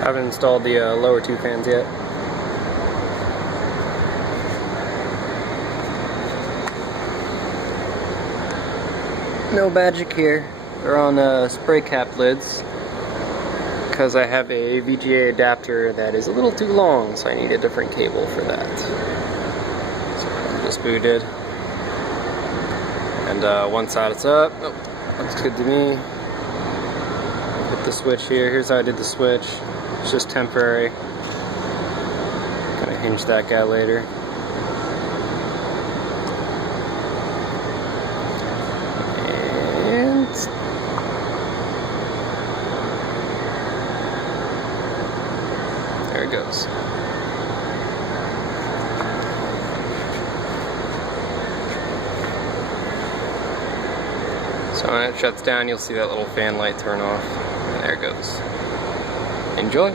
I haven't installed the lower two fans yet. No magic here. They're on spray cap lids because I have a VGA adapter that is a little too long, so I need a different cable for that. So I'm just booted. And one side it's up. Oh, looks good to me. Hit the switch here. Here's how I did the switch. It's just temporary. Gonna hinge that guy later. And there it goes. So when it shuts down, you'll see that little fan light turn off. And there it goes. Enjoy!